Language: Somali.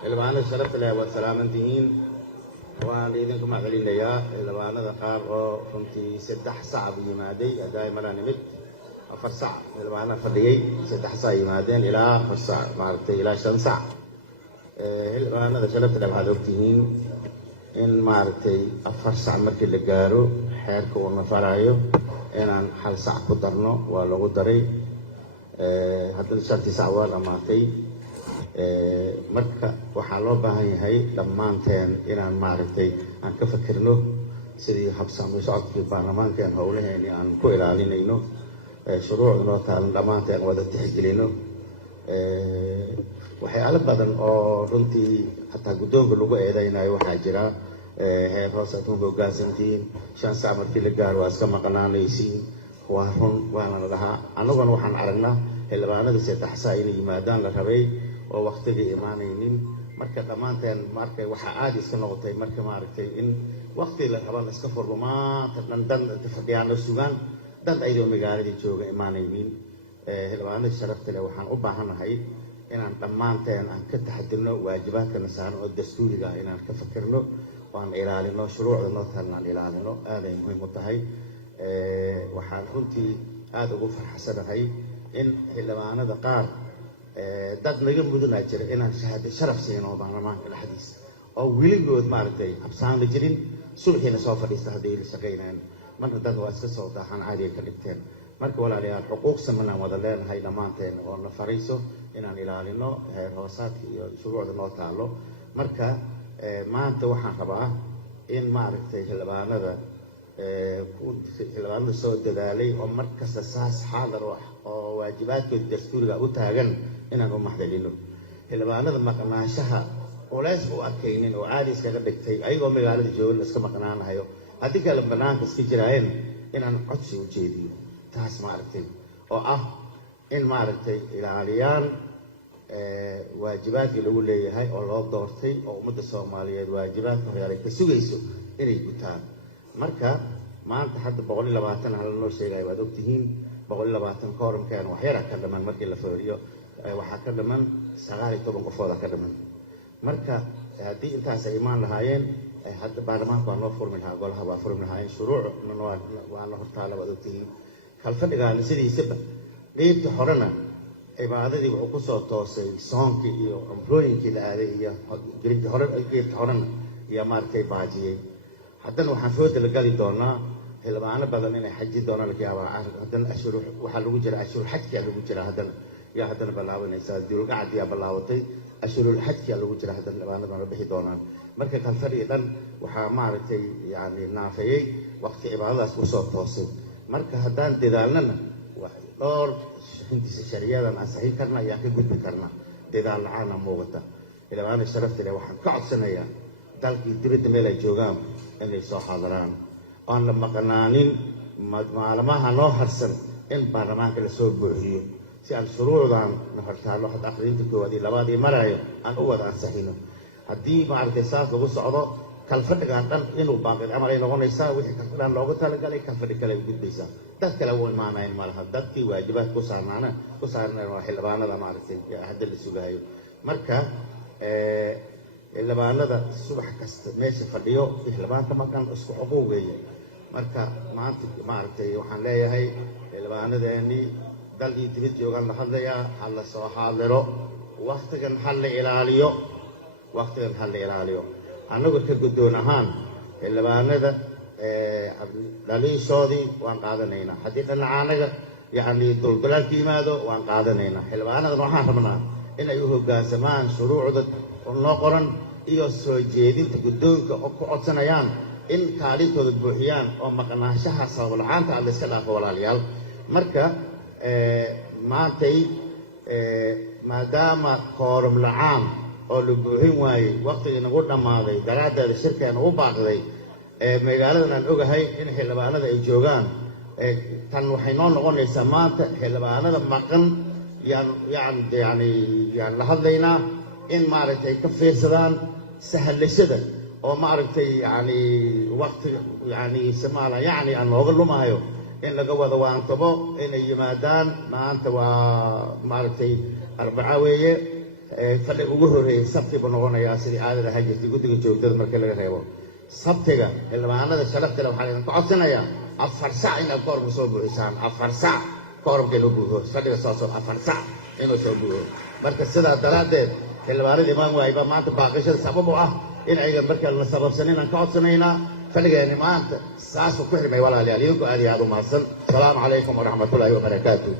xildhibaanada sharafta leh waad salaamantihiin. waan idinku mahadcelinayaa xildhibaanada qaar oo runtii 3 saac yimaaday haday mara nimid 4 saac xildhibaanada fadhiyay 3 saac yimaadeen ilaa 4 saac maartay ilaa 5 saac xildhibaanada sharafta leh waxaad ogtihiin in maartay 4 saac markii la gaaro xeerka uu nafarayo inaan 1 saac ku darno waa lagu daray haddana 3 saac waa dhamaatay marka waxaa loo baahan yahay dhammaanteen inaan maaragtay aan ka fakirno sidii habsami socodkii baarlamaankeen howlaheeni aan ku ilaalinayno shuruucda loo taalan dhammaanteen wada tixgelino waxyaalo badan oo runtii hataa guddoonka lagu eedaynayo waxaa jira heer hoos aad ku hoggaansantihiin 5 saac markii la gaaro waa iska maqnaanaysiin waa run waana la dhahaa annaguna waxaan aragnaa xildhibaanada 3 saac inay yimaadaan la rabay oo waqtiga imaanaynin marka dhamaanteen markay waxa aad iska noqotay marka maaragtay in waqti la rabo la iska furmaan dan ka fadhiyaan suugaan dad aydo magaalada jooga imaanaynin xildhibaanada sharafta leh waxaan u baahanahay inaan dhamaanteen aan ka taxadirno waajibaadkana saaran oo dastuuriga inaan ka fakirno oo aan ilaalino shuruucda noo taalan ilaalino aad ay muhiim u tahay waxaan runtii aad ugu farxsanahay in xildhibaanada qaar dad naga mudana jira inaan shahaado sharaf siino baarlamaanka dhexdiisa oo weligood maaragtay habsaan la jirin sulxiina soo fadhiista haddii la shaqaynayaan marka dad waa iska soo daaxan caadiga ka dhigteen marka walaalayaal xuquuq samanaan wada leenahay dhammaanteen oo na farayso inaan ilaalino heer hoosaadka iyo shuruucda noo taalo marka maanta waxaan rabaa in maaragtay xildhibaanada soo dadaalay oo markasta saas xaadar oo waajibaadkooda dastuuriga u taagan inaan u mahadcelino xildhibaanada maqnaanshaha culays u arkaynin oo caadi iskaga dhigtay ayagoo magaalada joogan iska maqnaanahayo haddii kale banaanka iska jiraayeen inaan codsi u jeediyo taas maaragtay oo ah in maaragtay ilaaliyaan waajibaadkii lagu leeyahay oo loo doortay oo ummadda Soomaaliyeed waajibaadka horyaray ka sugayso inay gutaan marka maanta hadda 120 hal noo sheegay waad ogtihiin 120 kooramkeen wax yar ka dhamaan markii la fiiriyo waxaa ka dhamaan 19 qofood ka dhamaan marka haddii intaas ay imaan lahaayeen hadda baarlamaanka waa noo furmi lahaa golaha waa furmi lahaayeen shuruucna waa la hortaala waad ogtihiin kalfadhigaana sidiisaba qeybta horena cibaadadii wuxuu ku soo toosay soonkii iyo amrooyinkii la aaday iyo qeybta horena iyo maaragtay baajiyey haddana waxaan soo dalagali doonaa xildhibaano badan inay xaji doonaan laga yaabaa haddana ashhur waxaa lagu jira ashhur xajka lagu jira haddana balaabanaysaa duulqacad yaa balaawatay ashhurul xajka lagu jira haddana xildhibaanada la bixi doonaan marka kalfadhiga dhan waxaa maaragtay yani naafayay waqti cibaadadaas ku soo toosay marka haddaan dadaalnana dhowr hindisa shariyadan aan saxiin karna ayaan ka gudbi karnaa dadaal la-aana muuqata xildhibaanada sharafta leh waxaan ka codsanayaa dalkii dibadda meel ay joogaan inay soo xaadiraan aan la maqnaanin maalmaha noo harsan in baarlamaanka la soo buuxiyo si aan shuruucdan na hortaalo hadda akhrinta koowaad iyo labaad iyo marayo aan u wada ansixino haddii maaragtay saas lagu socdo kalfadhigaan dhan inuu baaqil camal ay noqonaysaa wixii kalfadhigaan loogu talagalay kalfadhi kale ay gudbaysaa dad kale u imaanayn malaha dadkii waajibaad ku saarnaan waa xildhibaanada maaragtay hadda la sugahayo marka xildhibaanada subax kasta meesha fadhiyo xildhibaanka maqan isku xuquuq weeye marka maanta maaragtay waxaan leeyahay xildhibaanadeennii dal iyo dibad joogaan la hadlayaa ha la soo xaadiro waqtigan ha la ilaaliyo annagu ka guddoon ahaan xildhibaanada dhaliishoodii waan qaadanaynaa haddii dhinacaanaga yacni dulgalaanka yimaado waan qaadanaynaa xildhibaanadan waxaan rabnaa inay u hoggaansamaan shuruucda noo qoran iyo soo jeedinta guddoonka oo ku codsanayaan in kaalintooda buuxiyaan oo maqnaanshaha sabab la-aanta la iska dhaafo walaalayaal marka maantay maadaama kooram la-aan oo la buuxin waayey waqtigii nagu dhammaaday daraaddeeda shirkeen ugu baaqday magaaladan aan ogahay in xildhibaanada ay joogaan tan waxay noo noqonaysaa maanta xildhibaanada maqan yaan la hadlaynaa in maaragtay ka fiirsadaan sahalashada oo maaragtay yani waqtiga yani samaala yani aan looga lumaayo in laga wada waantabo inay yimaadaan maanta waa maaragtay arbaca weeye fadhi ugu horeeyay sabti buu noqonayaa sidii caadada ahaan jirtay guddiga joogtada markii laga reebo sabtiga xildhibaanada sharafta leh waxaan idinku codsanayaa 4 saac inaad koorka soo buuxisaan 4 saac koorka inuu buuxo fadhiga soo 4 saac inuu soo buuxo marka sidaa daraaddeed xildhibaanada imaan waayba maanta baaqashada sabab u ah in ayga markaa la sababsan inaan ka codsanaynaa fadhigeeni maanta saasuu ku xirmay walaalayaal idinku aad iyo aad u mahadsan asalaamu calaykum waraxmatullaahi wabarakaatu